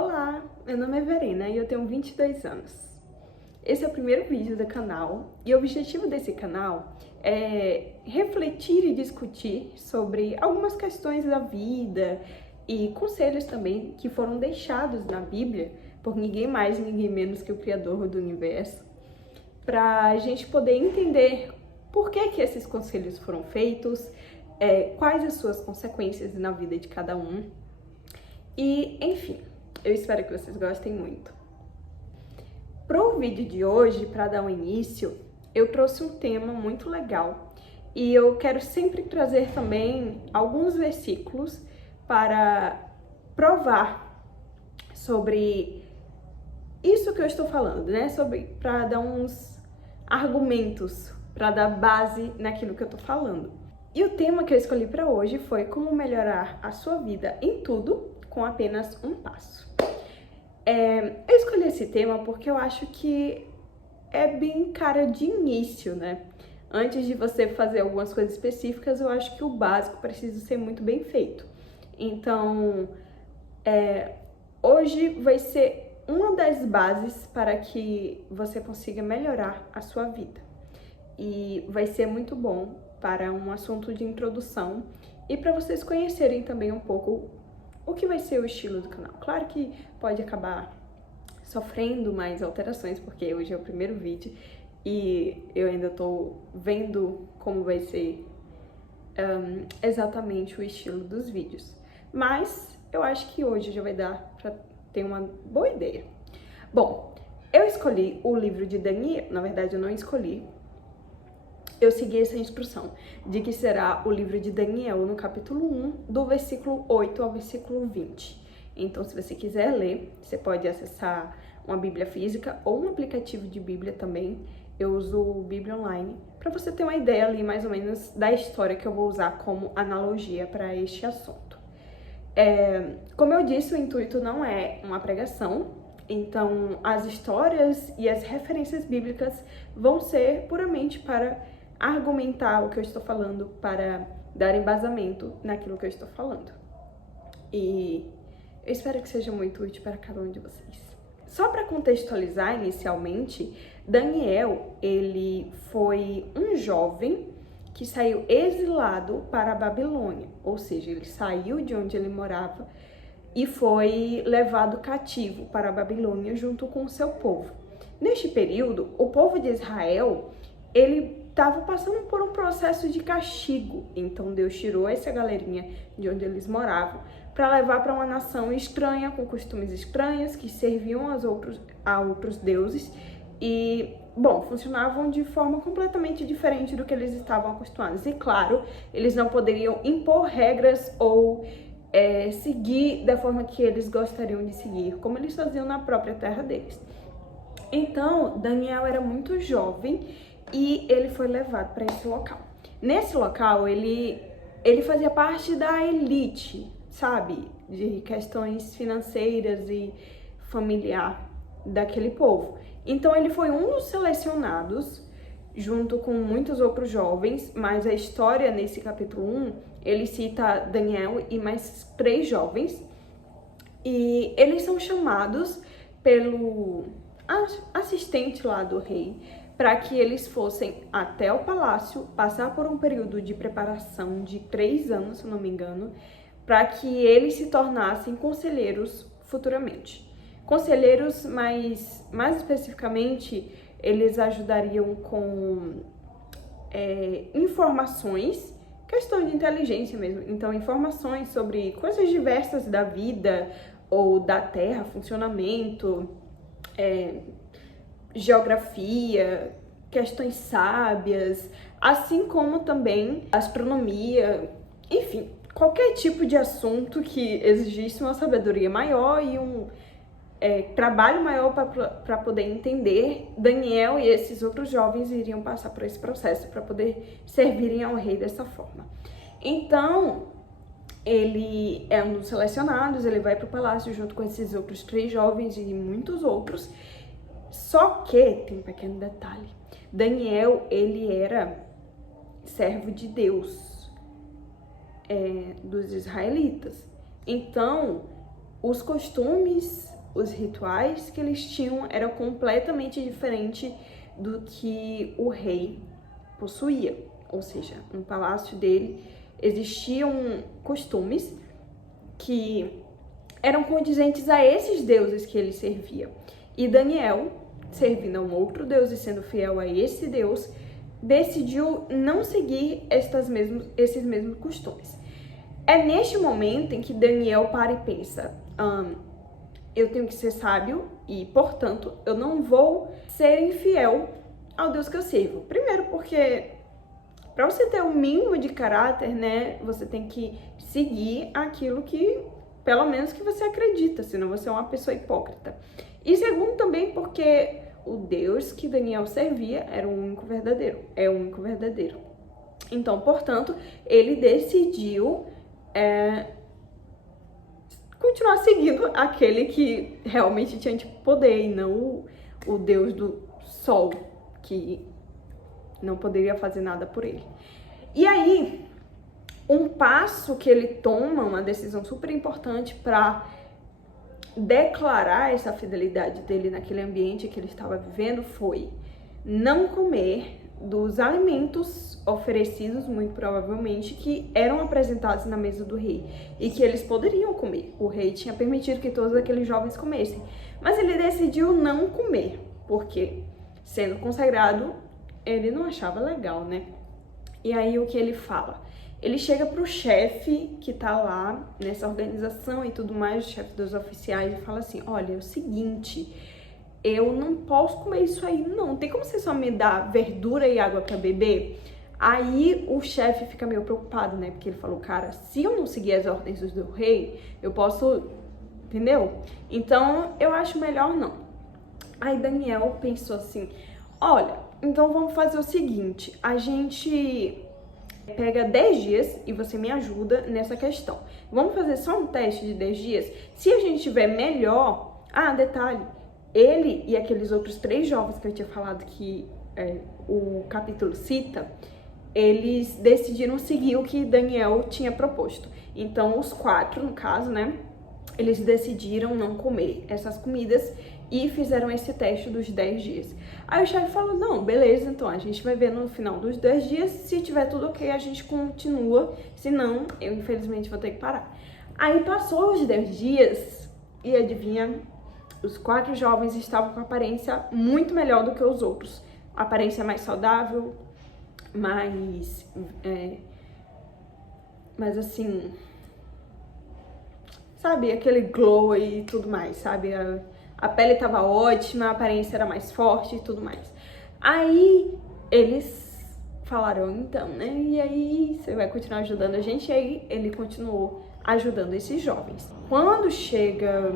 Olá, meu nome é Verena e eu tenho 22 anos. Esse é o primeiro vídeo do canal e o objetivo desse canal é refletir e discutir sobre algumas questões da vida e conselhos também que foram deixados na Bíblia por ninguém mais e ninguém menos que o Criador do Universo, para a gente poder entender por que esses conselhos foram feitos, quais as suas consequências na vida de cada um e, enfim. Eu espero que vocês gostem muito. Para o vídeo de hoje, para dar um início, eu trouxe um tema muito legal e eu quero sempre trazer também alguns versículos para provar sobre isso que eu estou falando, né? Para dar uns argumentos, para dar base naquilo que eu estou falando. E o tema que eu escolhi para hoje foi como melhorar a sua vida em tudo com apenas um passo. Eu escolhi esse tema porque eu acho que é bem cara de início, né? Antes de você fazer algumas coisas específicas, eu acho que o básico precisa ser muito bem feito. Então, hoje vai ser uma das bases para que você consiga melhorar a sua vida. E vai ser muito bom para um assunto de introdução e para vocês conhecerem também um pouco o que vai ser o estilo do canal. Claro que pode acabar sofrendo mais alterações, porque hoje é o primeiro vídeo e eu ainda tô vendo como vai ser exatamente o estilo dos vídeos. Mas eu acho que hoje já vai dar pra ter uma boa ideia. Bom, eu escolhi o livro de Daniel, na verdade eu não escolhi, eu segui essa instrução de que será o livro de Daniel no capítulo 1, do versículo 8 ao versículo 20. Então, se você quiser ler, você pode acessar uma Bíblia física ou um aplicativo de Bíblia também. Eu uso o Bíblia Online, para você ter uma ideia ali mais ou menos da história que eu vou usar como analogia para este assunto. Como eu disse, o intuito não é uma pregação, então as histórias e as referências bíblicas vão ser puramente para argumentar o que eu estou falando, para dar embasamento naquilo que eu estou falando. E eu espero que seja muito útil para cada um de vocês. Só para contextualizar inicialmente, Daniel, ele foi um jovem que saiu exilado para a Babilônia, ou seja, ele saiu de onde ele morava e foi levado cativo para a Babilônia junto com o seu povo. Neste período, o povo de Israel, ele estava passando por um processo de castigo. Então Deus tirou essa galerinha de onde eles moravam para levar para uma nação estranha, com costumes estranhos, que serviam a outros deuses e, bom, funcionavam de forma completamente diferente do que eles estavam acostumados. E claro, eles não poderiam impor regras ou seguir da forma que eles gostariam de seguir, como eles faziam na própria terra deles. Então, Daniel era muito jovem e ele foi levado para esse local. Nesse local, ele fazia parte da elite, sabe? De questões financeiras e familiar daquele povo. Então, ele foi um dos selecionados, junto com muitos outros jovens, mas a história nesse capítulo 1, ele cita Daniel e mais 3 jovens, e eles são chamados pelo assistente lá do rei, para que eles fossem até o palácio, passar por um período de preparação de 3 anos, se não me engano, para que eles se tornassem conselheiros futuramente. Conselheiros, mais especificamente, eles ajudariam com informações, questão de inteligência mesmo, então informações sobre coisas diversas da vida ou da terra, funcionamento, geografia, questões sábias, assim como também astronomia, enfim, qualquer tipo de assunto que exigisse uma sabedoria maior e um trabalho maior para poder entender. Daniel e esses outros jovens iriam passar por esse processo para poder servirem ao rei dessa forma. Então, ele é um dos selecionados, ele vai para o palácio junto com esses outros 3 jovens e muitos outros. Só que tem um pequeno detalhe: Daniel, ele era servo de Deus, dos israelitas. Então, os costumes, os rituais que eles tinham eram completamente diferentes do que o rei possuía. Ou seja, no palácio dele existiam costumes que eram condizentes a esses deuses que ele servia. E Daniel, servindo a um outro Deus e sendo fiel a esse Deus, decidiu não seguir esses mesmos costumes. É neste momento em que Daniel para e pensa, eu tenho que ser sábio e, portanto, eu não vou ser infiel ao Deus que eu sirvo. Primeiro porque, para você ter o mínimo de caráter, né, você tem que seguir aquilo que, pelo menos, que você acredita, senão você é uma pessoa hipócrita. E segundo também porque o Deus que Daniel servia era o único verdadeiro, é o único verdadeiro. Então, portanto, ele decidiu continuar seguindo aquele que realmente tinha tipo, poder e não o Deus do sol, que não poderia fazer nada por ele. E aí, um passo que ele toma, uma decisão super importante para declarar essa fidelidade dele naquele ambiente que ele estava vivendo foi não comer dos alimentos oferecidos, muito provavelmente, que eram apresentados na mesa do rei e que eles poderiam comer. O rei tinha permitido que todos aqueles jovens comessem, mas ele decidiu não comer, porque, sendo consagrado, ele não achava legal, né? E aí o que ele fala? Ele chega pro chefe que tá lá nessa organização e tudo mais, o chefe dos oficiais, e fala assim, olha, é o seguinte, eu não posso comer isso aí, não. Tem como você só me dar verdura e água pra beber? Aí o chefe fica meio preocupado, né? Porque ele falou, cara, se eu não seguir as ordens do rei, eu posso... Entendeu? Então, eu acho melhor não. Aí Daniel pensou assim, olha, então vamos fazer o seguinte, a gente pega 10 dias e você me ajuda nessa questão. Vamos fazer só um teste de 10 dias? Se a gente tiver melhor... Ah, detalhe, ele e aqueles outros 3 jovens que eu tinha falado que o capítulo cita, eles decidiram seguir o que Daniel tinha proposto. Então, os 4, no caso, né, eles decidiram não comer essas comidas e fizeram esse teste dos 10 dias. Aí o chefe falou, não, beleza, então a gente vai ver no final dos 10 dias, se tiver tudo ok, a gente continua, se não, eu infelizmente vou ter que parar. Aí passou os 10 dias e adivinha... Os 4 jovens estavam com aparência muito melhor do que os outros. Aparência mais saudável, mais assim, sabe, aquele glow e tudo mais, sabe? A pele tava ótima, a aparência era mais forte e tudo mais. Aí eles falaram, então, né? E aí, você vai continuar ajudando a gente? E aí ele continuou ajudando esses jovens. Quando chega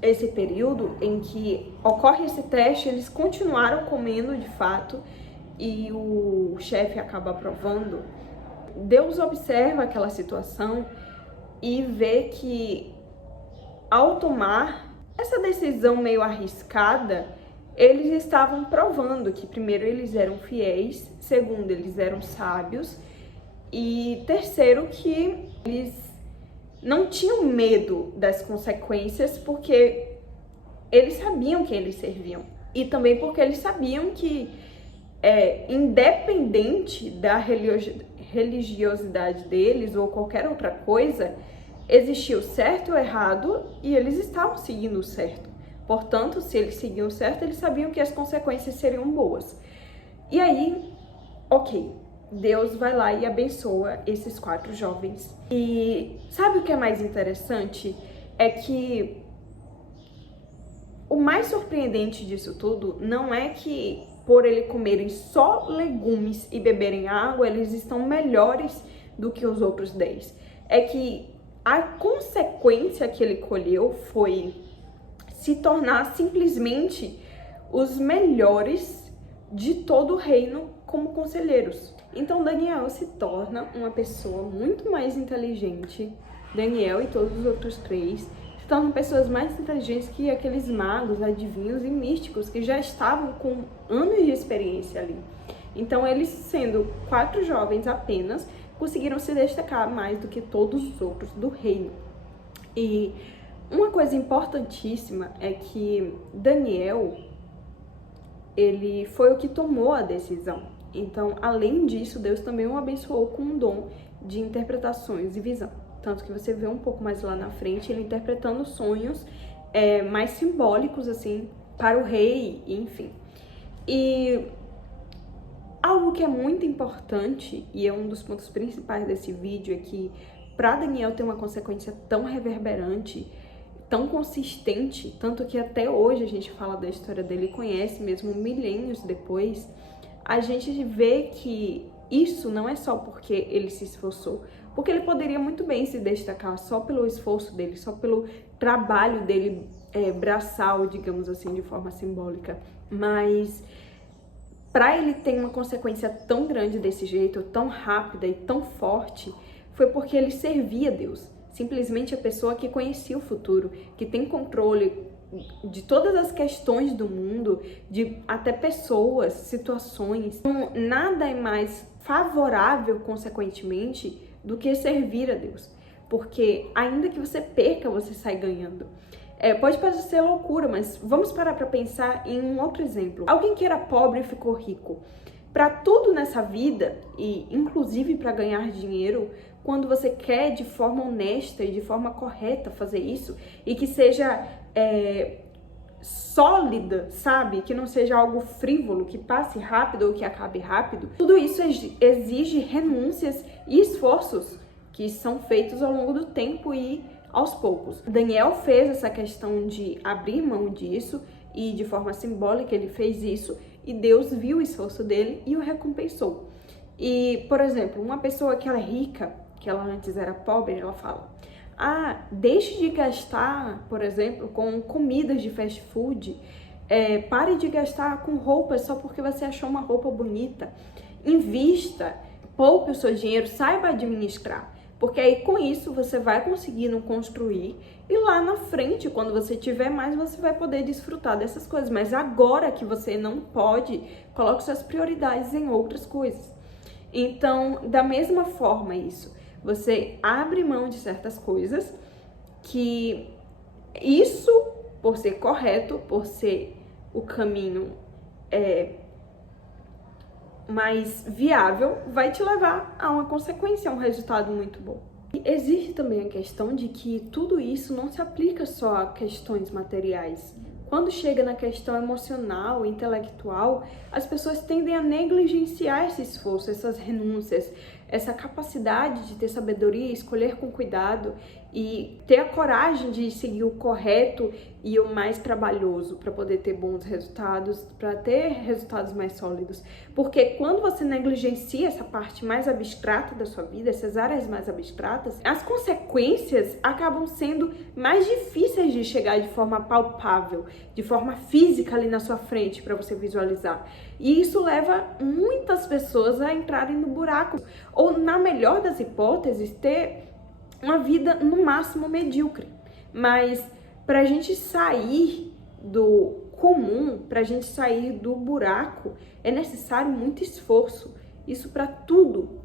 esse período em que ocorre esse teste, eles continuaram comendo de fato e o chefe acaba aprovando. Deus observa aquela situação e vê que ao tomar essa decisão meio arriscada, eles estavam provando que primeiro eles eram fiéis, segundo eles eram sábios e terceiro que eles não tinham medo das consequências porque eles sabiam que eles serviam. E também porque eles sabiam que, independente da religiosidade deles ou qualquer outra coisa, existia o certo e o errado e eles estavam seguindo o certo. Portanto, se eles seguiam o certo, eles sabiam que as consequências seriam boas. E aí, ok, Deus vai lá e abençoa esses 4 jovens. E sabe o que é mais interessante? É que o mais surpreendente disso tudo não é que por eles comerem só legumes e beberem água, eles estão melhores do que os outros 10. É que a consequência que ele colheu foi se tornar simplesmente os melhores de todo o reino como conselheiros. Então Daniel se torna uma pessoa muito mais inteligente. Daniel e todos os outros 3 se tornam pessoas mais inteligentes que aqueles magos, adivinhos e místicos que já estavam com anos de experiência ali. Então eles, sendo 4 jovens apenas, conseguiram se destacar mais do que todos os outros do reino. E uma coisa importantíssima é que Daniel, ele foi o que tomou a decisão. Então, além disso, Deus também o abençoou com um dom de interpretações e visão. Tanto que você vê um pouco mais lá na frente ele interpretando sonhos mais simbólicos, assim, para o rei, enfim. E algo que é muito importante, e é um dos pontos principais desse vídeo, é que para Daniel ter uma consequência tão reverberante, tão consistente, tanto que até hoje a gente fala da história dele e conhece mesmo milênios depois, a gente vê que isso não é só porque ele se esforçou, porque ele poderia muito bem se destacar só pelo esforço dele, só pelo trabalho dele braçal, digamos assim, de forma simbólica, mas para ele ter uma consequência tão grande desse jeito, tão rápida e tão forte, foi porque ele servia a Deus. Simplesmente a pessoa que conhecia o futuro, que tem controle de todas as questões do mundo, de até pessoas, situações. Então, nada é mais favorável, consequentemente, do que servir a Deus. Porque ainda que você perca, você sai ganhando. Pode parecer loucura, mas vamos parar para pensar em um outro exemplo. Alguém que era pobre e ficou rico. Para tudo nessa vida, e inclusive para ganhar dinheiro, quando você quer de forma honesta e de forma correta fazer isso, e que seja sólida, sabe? Que não seja algo frívolo, que passe rápido ou que acabe rápido, tudo isso exige renúncias e esforços que são feitos ao longo do tempo e aos poucos. Daniel fez essa questão de abrir mão disso e de forma simbólica ele fez isso e Deus viu o esforço dele e o recompensou. E, por exemplo, uma pessoa que ela é rica, que ela antes era pobre, ela fala: deixe de gastar, por exemplo, com comidas de fast food, pare de gastar com roupas só porque você achou uma roupa bonita, invista, poupe o seu dinheiro, saiba administrar. Porque aí com isso você vai conseguindo construir e lá na frente, quando você tiver mais, você vai poder desfrutar dessas coisas. Mas agora que você não pode, coloque suas prioridades em outras coisas. Então, da mesma forma isso, você abre mão de certas coisas que isso, por ser correto, por ser o caminho mais viável, vai te levar a uma consequência, a um resultado muito bom. E existe também a questão de que tudo isso não se aplica só a questões materiais. Quando chega na questão emocional, intelectual, as pessoas tendem a negligenciar esse esforço, essas renúncias, essa capacidade de ter sabedoria, escolher com cuidado e ter a coragem de seguir o correto e o mais trabalhoso para poder ter bons resultados, para ter resultados mais sólidos. Porque quando você negligencia essa parte mais abstrata da sua vida, essas áreas mais abstratas, as consequências acabam sendo mais difíceis de chegar de forma palpável, de forma física ali na sua frente para você visualizar. E isso leva muitas pessoas a entrarem no buraco, ou na melhor das hipóteses, ter uma vida no máximo medíocre. Mas para a gente sair do comum, para a gente sair do buraco, é necessário muito esforço. Isso para tudo,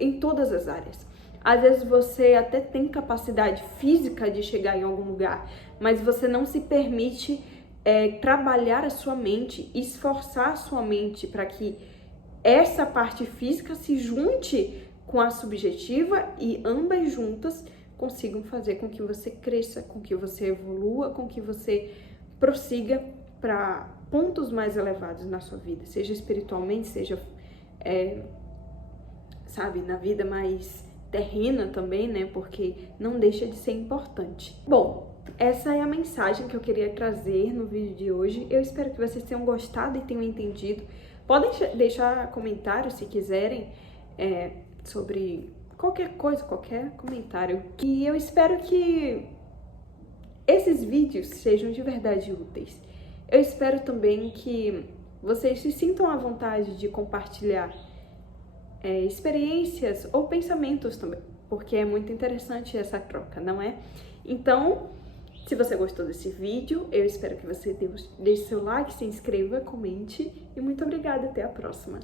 em todas as áreas. Às vezes você até tem capacidade física de chegar em algum lugar, mas você não se permite trabalhar a sua mente, esforçar a sua mente para que essa parte física se junte com a subjetiva e ambas juntas consigam fazer com que você cresça, com que você evolua, com que você prossiga para pontos mais elevados na sua vida, seja espiritualmente, seja, sabe, na vida mais terrena também, né? Porque não deixa de ser importante. Bom, essa é a mensagem que eu queria trazer no vídeo de hoje. Eu espero que vocês tenham gostado e tenham entendido. Podem deixar comentários se quiserem sobre qualquer coisa, qualquer comentário. E eu espero que esses vídeos sejam de verdade úteis. Eu espero também que vocês se sintam à vontade de compartilhar experiências ou pensamentos também, porque é muito interessante essa troca, não é? Então, se você gostou desse vídeo, eu espero que você deixe seu like, se inscreva, comente e muito obrigada, até a próxima!